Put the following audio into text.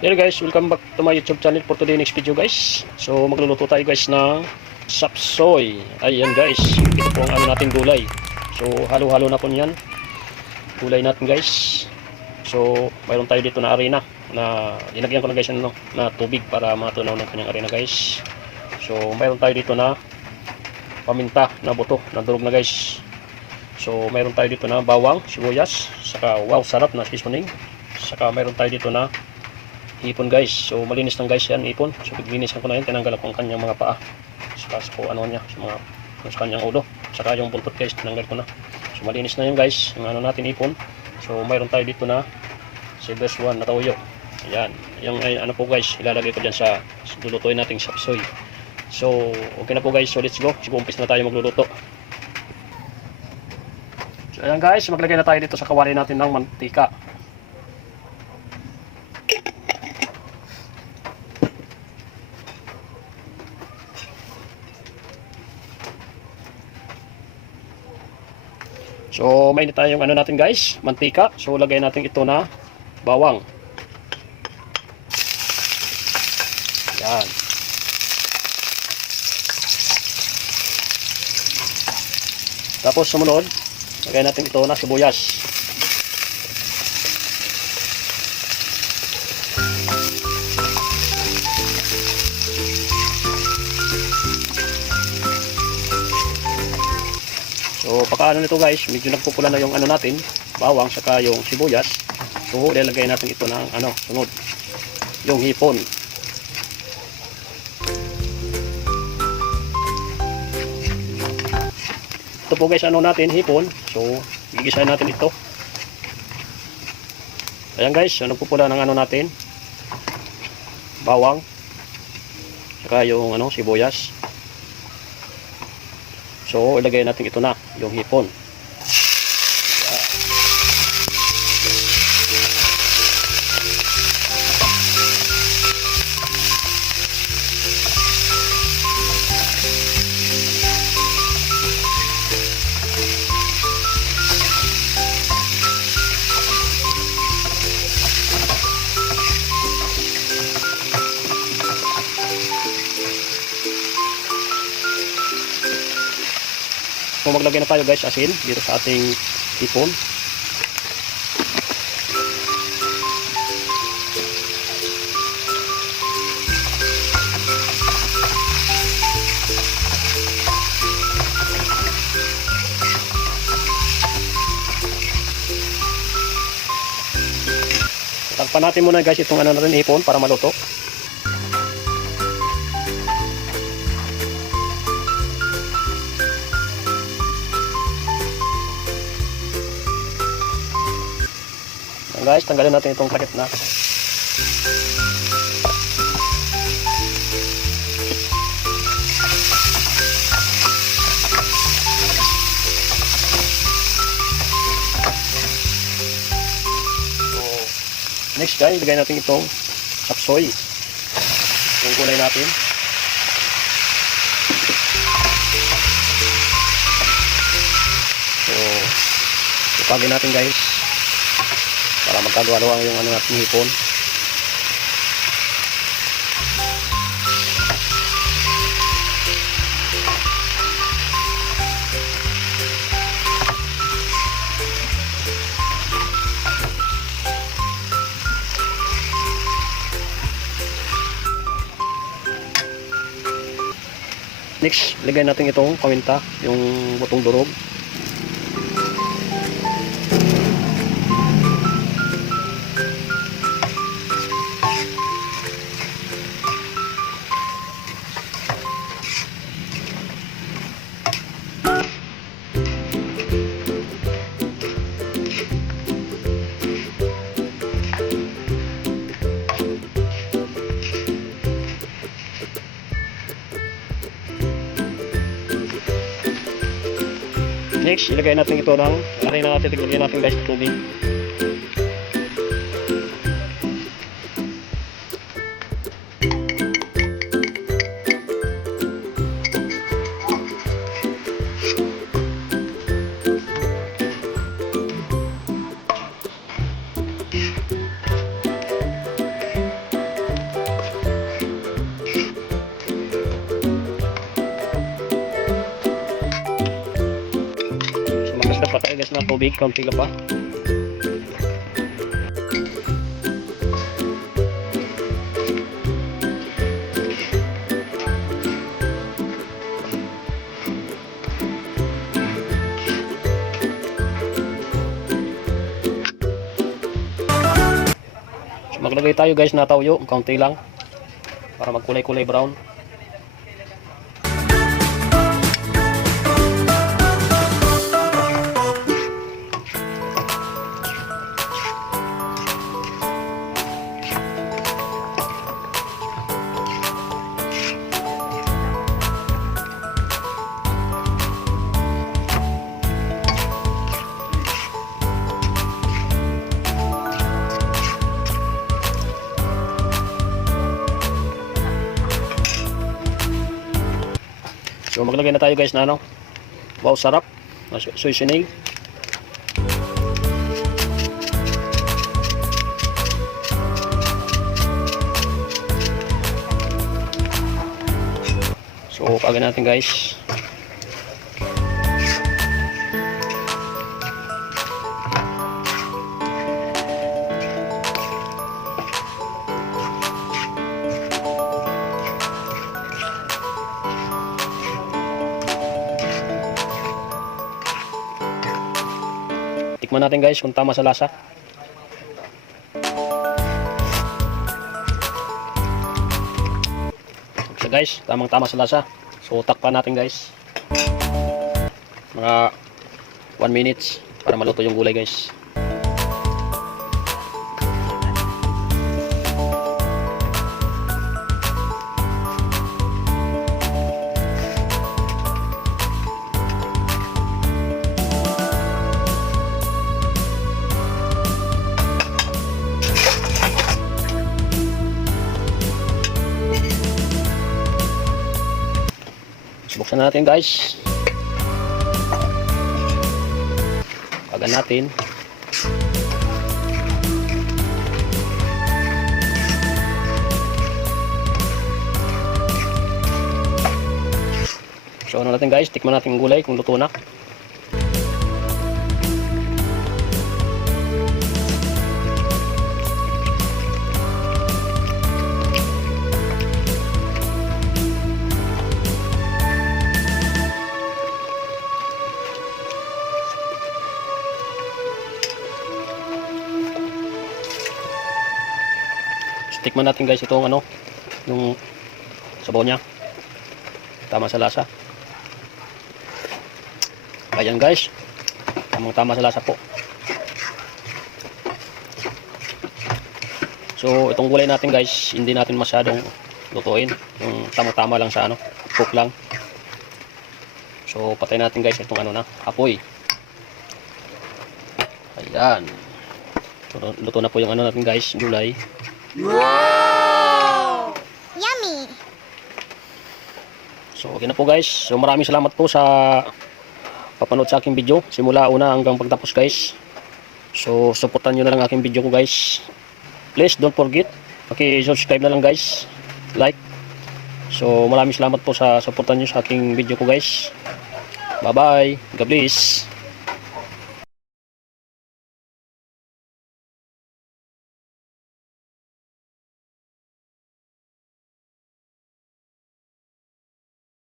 Hello guys, welcome back to my YouTube channel for today next video guys. So magluluto tayo guys ng sapsoy. Ayan guys, ito po ang natin gulay. So halo-halo na po niyan. Gulay natin guys. So mayroon tayo dito na arena na dinagyan ko na guys na tubig para matunaw ng kanyang arena guys. So mayroon tayo dito na paminta na buto na durog na guys. So mayroon tayo dito na bawang, sibuyas, saka wow sarap na seasoning. Saka mayroon tayo dito na ipon guys. So malinis lang guys yan ipon. So paglinisan ko na yun, tinanggal ko ang kanyang mga paa. Saka sa ano niya, sa kanyang ulo. Saka yung buntot guys, tinanggal ko na. So malinis na yun guys, yung ano natin ipon. So mayroon tayo dito na silver swan na toyo. Ayan, yung ano po guys, ilalagay ko dyan sa lulutuin nating sapsoy. So okay na po guys, so let's go. So umpis na tayo magluluto. So ayan guys, maglagay na tayo dito sa kawali natin ng mantika. So may tayong ano natin guys, mantika. So lagay natin ito na bawang. Yan. Tapos sumunod, lagay natin ito na sibuyas. So pagkaano nito guys, medyo nagpupula na yung ano natin, bawang saka yung sibuyas. So ilalagay natin ito ng ano, sunod, yung hipon. Ito po guys, ano natin, hipon. So gigisahin natin ito. Ayan guys, so nagpupula ng ano natin, bawang saka yung ano, sibuyas. So ilagay natin ito na, yung hipon. So maglagay na tayo guys asin dito sa ating hipon. Takpan natin muna guys itong ano natin hipon para maluto. Guys, tanggalin natin itong takip na. So, next guys, lagay natin itong sapsoy. Yung gulay natin. So, ipagin natin guys para magkaluwa-luwang yung ano natin hipon. Next, lagay natin itong paminta, yung butong durog. Next, ilagay natin ito ng arena natin, tignan natin guys tubig. guys na tubig, kaunti ka pa. So, maglagay tayo guys na toyo, kaunti lang para magkulay-kulay brown. So maglagay na tayo guys na ano. Wow, sarap. Seasoning. So pagin natin guys. Tikman natin guys kung tama sa lasa. So guys, tamang-tama sa lasa. So takpan natin guys. Mga 1 minutes para maluto yung gulay guys. Buksan natin guys. Pagan natin. So ano natin guys, tikman natin yung gulay kung luto na. Tikman natin guys itong ano, yung sabaw niya. Tama sa lasa. Ayan guys. Tamang-tama sa lasa po. So itong gulay natin guys, hindi natin masyadong lutuin. Yung tamang-tama lang sa ano, cook lang. So patay natin guys itong ano na, apoy. Ayan. So, luto na po yung ano natin guys, gulay. Wow! Yummy! So okay na po guys. So maraming salamat po sa papanood sa aking video. Simula una hanggang pagtapos guys. So supportan nyo na lang aking video ko guys. Please don't forget. Subscribe na lang guys. Like. So maraming salamat po sa supportan nyo sa aking video ko guys. Bye bye. God bless.